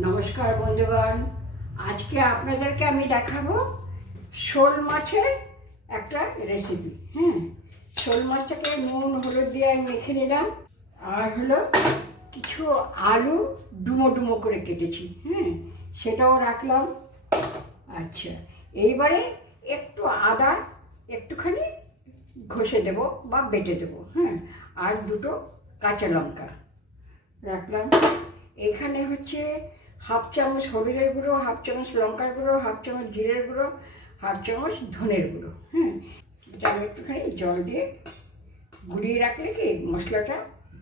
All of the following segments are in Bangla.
নমস্কার বন্ধুগণ। আজকে আপনাদেরকে আমি দেখাবো শোল মাছের একটা রেসিপি হ্যাঁ শোল মাছটাকে নুন, হলুদ দিয়ে আমি মেখে নিলাম। আর হলো কিছু আলু ডুমো ডুমো করে কেটেছি। হ্যাঁ সেটাও রাখলাম। আচ্ছা এইবারে একটু আদা একটুখানি ঘষে দেব বা বেটে দেবো। হ্যাঁ আর দুটো কাঁচা লঙ্কা রাখলাম। এখানে হচ্ছে হাফ চামচ হলুদের গুঁড়ো, হাফ চামচ লঙ্কার গুঁড়ো, হাফ চামচ জিরের গুঁড়ো, হাফ চামচ ধনের গুঁড়ো হ্যাঁ এটা আমি একটুখানি জল দিয়ে গুঁড়িয়ে রাখলে কি মশলাটা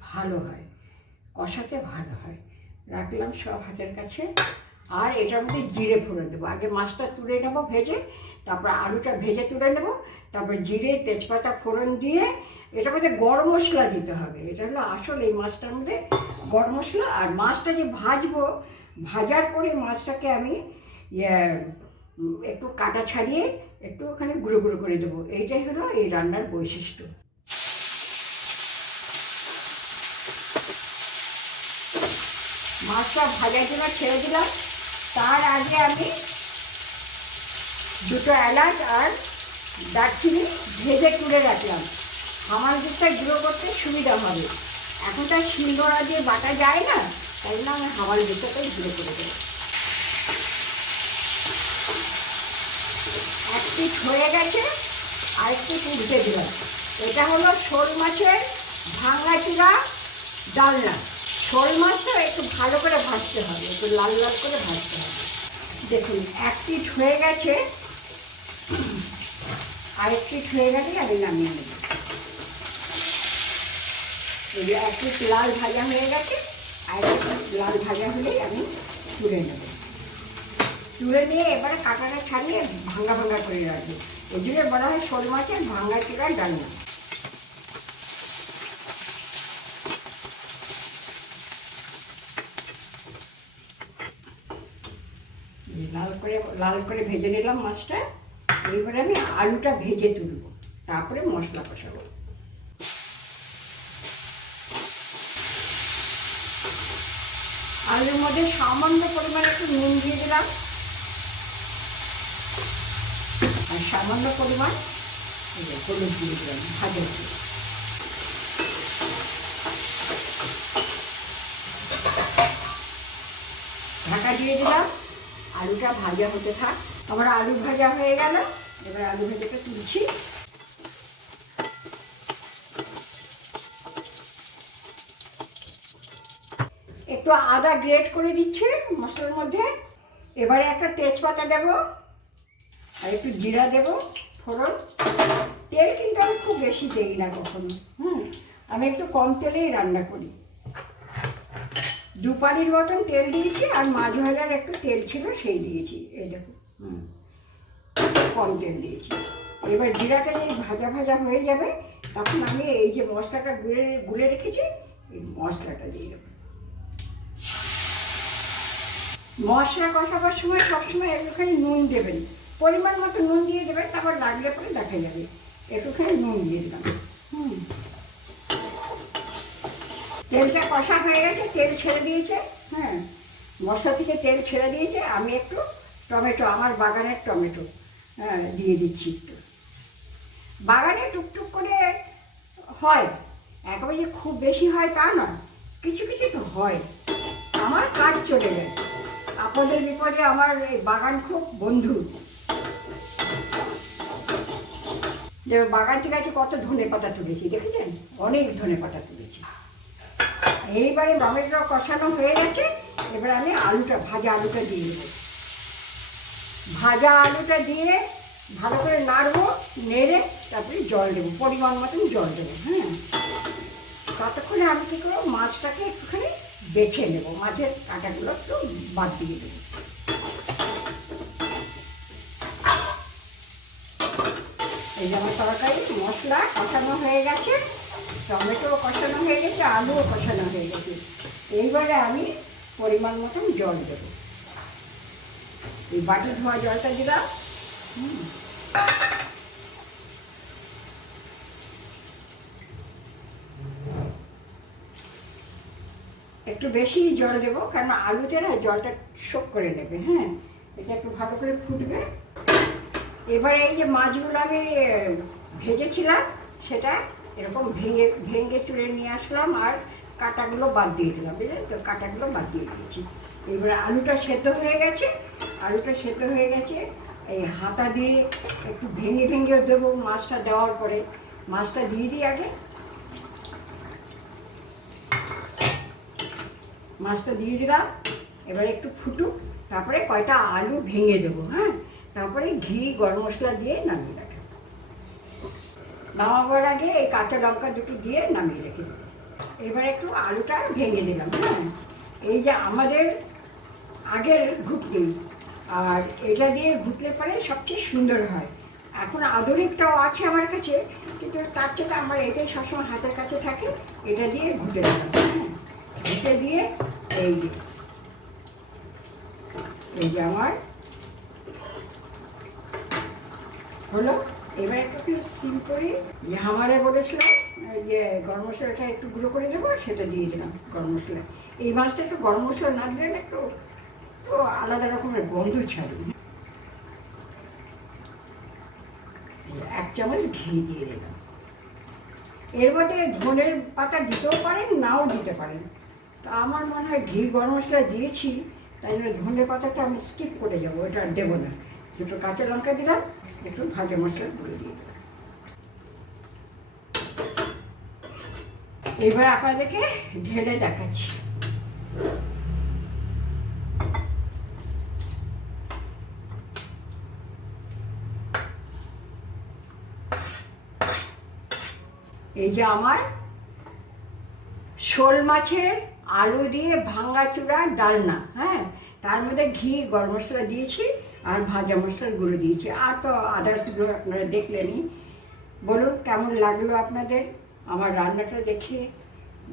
ভালো হয়, কষাতে ভালো হয়। রাখলাম সব হাতের কাছে। আর এটার মধ্যে জিরে ফোড়ন দেবো। আগে মাছটা তুলে নেব ভেজে, তারপর আলুটা ভেজে তুলে নেব, তারপর জিরে, তেজপাতা ফোড়ন দিয়ে এটার মধ্যে গরম মশলা দিতে হবে। এটা হলো আসল এই মাছটার মধ্যে গরম মশলা। আর মাছটা যে ভাজবো ভাজার পরে মাছটাকে আমি ইয়ে, একটু কাটা ছাড়িয়ে একটু ওখানে গুঁড়ো গুঁড়ো করে দেবো। এইটাই হলো এই রান্নার বৈশিষ্ট্য। মাছটা ভাজার জন্য ছেড়ে দিলাম। তার আগে আমি দুটো এলাচ আর দারচিনি ভেজে তুলে রাখলাম। আমার দিকটা গুঁড়ো করতে সুবিধা হবে। এখন তার শিলনোড়া দিয়ে বাটা যায় না? তাই জন্য আমি হাওয়াল দিকটাই গুঁড়ো করে দেবো। এক পিঠ হয়ে গেছে, আর একটু উল্টে দিলাম এটা হলো শোল মাছের ভাঙা চিরা ডালনা। শোল মাছটা একটু ভালো করে ভাজতে হবে, একটু লাল লাল করে ভাজতে হবে। দেখুন, এক পিঠ হয়ে গেছে আরেক পিঠ হয়ে গেলে আমি নামিয়ে নেব। এক পিঠ লাল ভাজা হয়ে গেছে আর লাল ভাজা হলেই আমি তুলে নেব তুলে নিয়ে এবারে কাঁটাটা ছাড়িয়ে ভাঙা ভাঙা করে রাখব ওই জন্য বলা হয় শোল মাছের ভাঙা চিরা ডালনা লাল করে লাল করে ভেজে নিলাম মাছটা। এইবারে আমি আলুটা ভেজে তুলব। তারপরে মশলা কষাবো। আলুর মধ্যে সামান্য পরিমাণে একটু নুন দিয়ে দিলাম। আর সামান্য পরিমাণ হলুদ দিয়ে দিলাম, ভাজা ঢাকা দিয়ে দিলাম, আলুটা ভাজা হতে থাক। আমার আলু ভাজা হয়ে গেল, এবার আলু ভাজাটা তুলছি। একটু আদা গ্রেট করে দিচ্ছি মশলার মধ্যে। এবারে একটা তেজপাতা দেব, আর একটু জিরা দেব, ফোড়ন। তেল কিন্তু আমি খুব বেশি দিই না কখনো, হুম। আমি একটু কম তেলেই রান্না করি। দু পানির মতন তেল দিয়েছি, আর ভাজার একটু তেল ছিল সেই দিয়েছি, এই দেখো, হুম। কম তেল দিয়েছি। এবার জিরাটা যেই ভাজা ভাজা হয়ে যাবে, তখন আমি এই যে মশলাটা গুলে গুলে রেখেছি, এই মশলাটা দিয়ে দেবো। মশলা কষাবার সময় সবসময় একটুখানি নুন দেবেন। পরিমাণ মতো নুন দিয়ে দেবেন, তারপর লাগলে পরে দেখা যাবে। একটুখানি নুন দিয়ে দিলাম। হুম। তেলটা কষা হয়ে গেছে, তেল ছেড়ে দিয়েছে। হ্যাঁ। মশলা থেকে তেল ছেড়ে দিয়েছে। আমি একটু টমেটো, আমার বাগানের টমেটো হ্যাঁ দিয়ে দিচ্ছি একটু। বাগানে টুকটুক করে হয়। একেবারে খুব বেশি হয় তা নয়। কিছু কিছু তো হয়। আমার কাজ চলে যায়। আপদের বিপদে আমার এই বাগান খুব বন্ধু। যে বাগান থেকে আছে কত ধনে পাতা তুলেছি, দেখেছেন? অনেক ধনে পাতা তুলেছি। এইবারে টমেটো কষানো হয়ে গেছে, এবার আমি আলুটা, ভাজা আলুটা দিয়ে দেবো। ভাজা আলুটা দিয়ে ভালো করে নাড়বো, নেড়ে তারপরে জল দেবো, পরিমাণ মতন জল দেবো হ্যাঁ। ততক্ষণে আমি কী করব, মাছটাকে একটুখানি বেছে নেব। মাছের কাঁটাগুলো একটু বাদ দিয়ে দেবো। এই যে আমার তরকারি, মশলা কষানো হয়ে গেছে টমেটো কষানো হয়ে গেছে, আলুও কষানো হয়ে গেছে। এইবারে আমি পরিমাণ মতন জল দেবো। এই বাটি ধোয়া জলটা দিলাম হুম। একটু বেশি জল দেবো, কারণ আলুতে না জলটা শোক করে নেবে হ্যাঁ? এটা একটু ভালো করে ফুটবে। এবারে এই যে মাছগুলো আমি ভেজেছিলাম, সেটা এরকম ভেঙে ভেঙে চুড়ে নিয়ে আসলাম আর কাটাগুলো বাদ দিয়ে দিলাম, বুঝলেন তো? কাটাগুলো বাদ দিয়ে দিয়েছি। এবারে আলুটা সেদ্ধ হয়ে গেছে, আলুটা সেদ্ধ হয়ে গেছে। এই হাতা দিয়ে একটু ভেঙে ভেঙে দেবো মাছটা দেওয়ার পরে। মাছটা দিয়ে দিই আগে। মাছটা দিয়ে দিলাম। এবার একটু ফুটুক, তারপরে কয়টা আলু ভেঙে দেবো হ্যাঁ? তারপরে ঘি, গরম মশলা দিয়ে নামিয়ে রাখব নামাবার আগে এই কাঁচা লঙ্কা দুটো দিয়ে নামিয়ে রেখে দেবো। এবার একটু আলুটা ভেঙে দিলাম হ্যাঁ? এই যে আমাদের আগের ঘুটনি আর এটা দিয়ে ঘুটলে পরে সবচেয়ে সুন্দর হয়। এখন আধুনিকটাও আছে আমার কাছে, কিন্তু তার থেকে আমার এটাই সবসময় হাতের কাছে থাকে, এটা দিয়ে ঘুটে দিলাম হ্যাঁ দিয়ে এই যে এই যে আমার হলো। এবার একটু সিম করি। যে হামারে বলেছিলাম যে গরম মশলাটা একটু গুঁড়ো করে দেবো সেটা দিয়ে দিলাম গরম মশলা এই মাছটা একটু গরম মশলা না দিলে না একটু তো আলাদা রকমের গন্ধ ছাড়ে। এই এক চামচ ঘি দিয়ে দিলাম। এর মধ্যে ধনের পাতা দিতেও পারেন, নাও দিতে পারেন। তা আমার মনে হয় ঘি গরম মশলা দিয়েছি, তাই জন্য ধনে পাতাটা আমি স্কিপ করে যাব, ওটা দেবো না। দুটো কাঁচা লঙ্কা দিলাম, একটু ভাজা মশলা গুঁড়ো দিয়ে দিলাম। এবার আপনাদেরকে ঢেলে দেখাচ্ছি। এই যে আমার শোল মাছের আলু দিয়ে ভাঙ্গা চূড়া, ডালনা হ্যাঁ? তার মধ্যে ঘি, গরম মশলা দিয়েছি আর ভাজা মশলার গুঁড়ো দিয়েছি। আর তো আদার্সগুলো আপনারা দেখলেনই। বলুন, কেমন লাগল আপনাদের? আমার রান্নাটা দেখে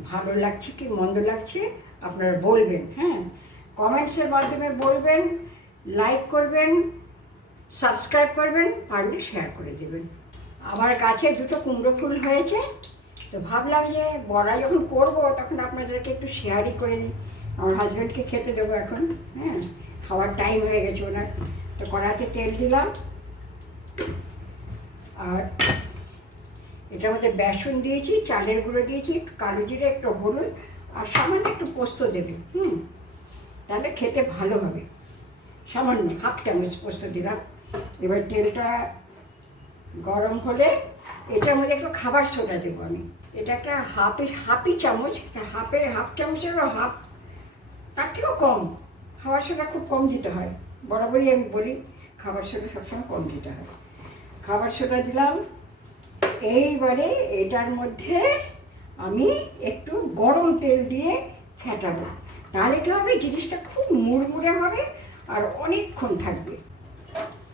ভালো লাগছে কি, মন্দ লাগছে? আপনারা বলবেন হ্যাঁ? কমেন্টসের মাধ্যমে বলবেন লাইক করবেন সাবস্ক্রাইব করবেন, পারলে শেয়ার করে দেবেন। আমার গাছে দুটো কুমড়ো ফুল হয়েছে। তো ভাবলাম যে বড়া যখন করব, তখন আপনাদেরকে একটু শেয়ারই করে দিই। আমার হাজব্যান্ডকে খেতে দেবো এখন হ্যাঁ? খাওয়ার টাইম হয়ে গেছে ওনার। তো কড়াতে তেল দিলাম। আর এটার মধ্যে বেসন দিয়েছি, চালের গুঁড়ো দিয়েছি কালো জিরে, একটু হলুদ, আর সামান্য একটু পোস্ত দেবে, হুম? তাহলে খেতে ভালো হবে। সামান্য হাফ চামচ পোস্ত দিলাম। এবার তেলটা গরম হলে এটার মধ্যে একটু খাবার সোডা দেবো আমি। এটা একটা হাফের হাফই চামচ হাফের, হাফ চামচেরও হাফ। তার থেকেও কম। খাবার সোডা খুব কম দিতে হয়। বরাবরই আমি বলি, খাবার সোডা সবসময় কম দিতে হয়। খাবার সোডা দিলাম। এইবারে এটার মধ্যে আমি একটু গরম তেল দিয়ে ফেটাবো। তাহলে কী হবে? জিনিসটা খুব মুড়মুড়ে হবে আর অনেকক্ষণ থাকবে।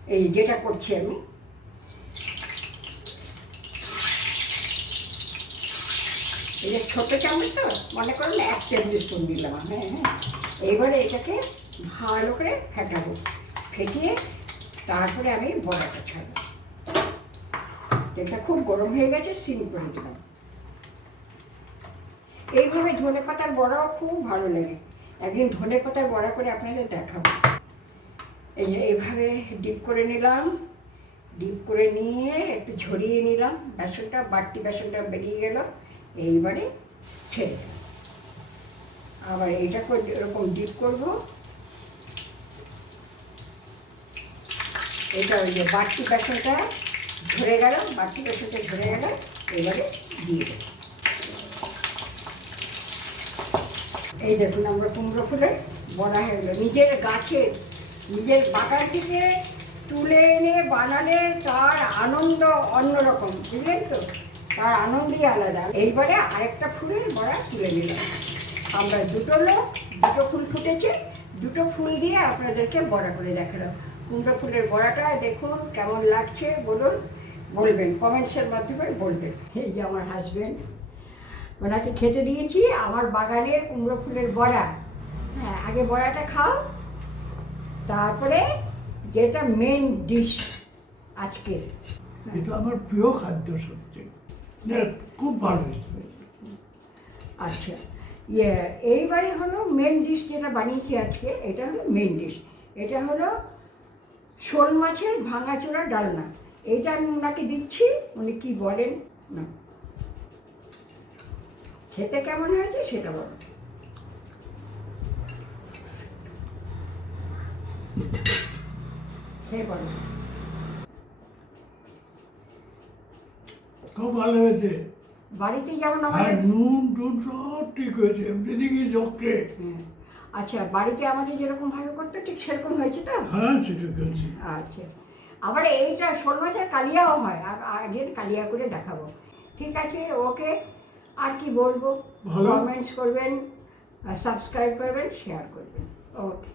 এই যেটা করছি আমি। এই যে ছোটো চামচ তো মনে করুন এক টেবিল স্পুন দিলাম হ্যাঁ হ্যাঁ। এইবারে এটাকে ভালো করে ফেটাবো। ফেটিয়ে তারপরে আমি বড়াটা ছাড়বো। তেলটা খুব গরম হয়ে গেছে, সিম করে দিলাম। এইভাবে ধনে পাতার বড়াও খুব ভালো লাগে। একদিন ধনে পাতার বড়া করে আপনাদের দেখাবো। এই যে এইভাবে ডিপ করে নিলাম। ডিপ করে নিয়ে একটু ঝরিয়ে নিলাম। বেসনটা, বাড়তি বেসনটা বেরিয়ে গেল। এইবারে ছেড়ে দিলাম আবার এটা এরকম ডিপ করব। এটা ওই যে বাড়তি বেসনটা ধরে গেল, বাড়তি বেসনটা ধরে গেলে, এবারে দিয়ে দেবো। এই দেখুন আমরা কুমড়ো ফুলের বড়া হয়ে গেলো। নিজের গাছের, নিজের বাগান থেকে তুলে এনে বানালে তার আনন্দ অন্যরকম, বুঝলেন তো? তার আনন্দই আলাদা। এইবারে আরেকটা ফুলের বড়া তুলে নিলাম। আমরা দুটো লোক, দুটো ফুল ফুটেছে, দুটো ফুল দিয়ে আপনাদেরকে বড়া করে দেখালাম। কুমড়ো ফুলের বড়াটা দেখুন কেমন লাগছে বলুন, বলবেন কমেন্টসের মাধ্যমে বলবেন। এই যে আমার হাজব্যান্ড ওনাকে খেতে দিয়েছি আমার বাগানের কুমড়ো ফুলের বড়া। হ্যাঁ আগে বড়াটা খাও, তারপরে যেটা মেন ডিশ আজকে। এটা আমার প্রিয় খাদ্য এটা খুব ভালো হয়েছে। আচ্ছা ইয়ে এইবারে হলো মেন ডিশ যেটা বানিয়েছি আজকে, এটা হলো মেন ডিশ এটা হলো শোল মাছের ভাঙাচোরা ডালনা। এইটা আমি ওনাকে দিচ্ছি, উনি কি বলেন? না। খেতে কেমন হয়েছে সেটা বলো। খেয়ে বলো। খুব ভালো হয়েছে। বাড়িতে যেমন আর আমাদের নুন টুন সব ঠিক হয়েছে এভরিথিং ইজ ওকে হ্যাঁ। আচ্ছা বাড়িতে আমাদের যেরকম ভাবে করতো ঠিক সেরকম হয়েছে তো? হ্যাঁ সেটা করছি আচ্ছা। আবার এইটা শোল মাছের কালিয়াও হয় আর আগের কালিয়া করে দেখাবো। ঠিক আছে ওকে। আর কি বলব? ভালো। কমেন্টস করবেন সাবস্ক্রাইব করবেন শেয়ার করবেন। ওকে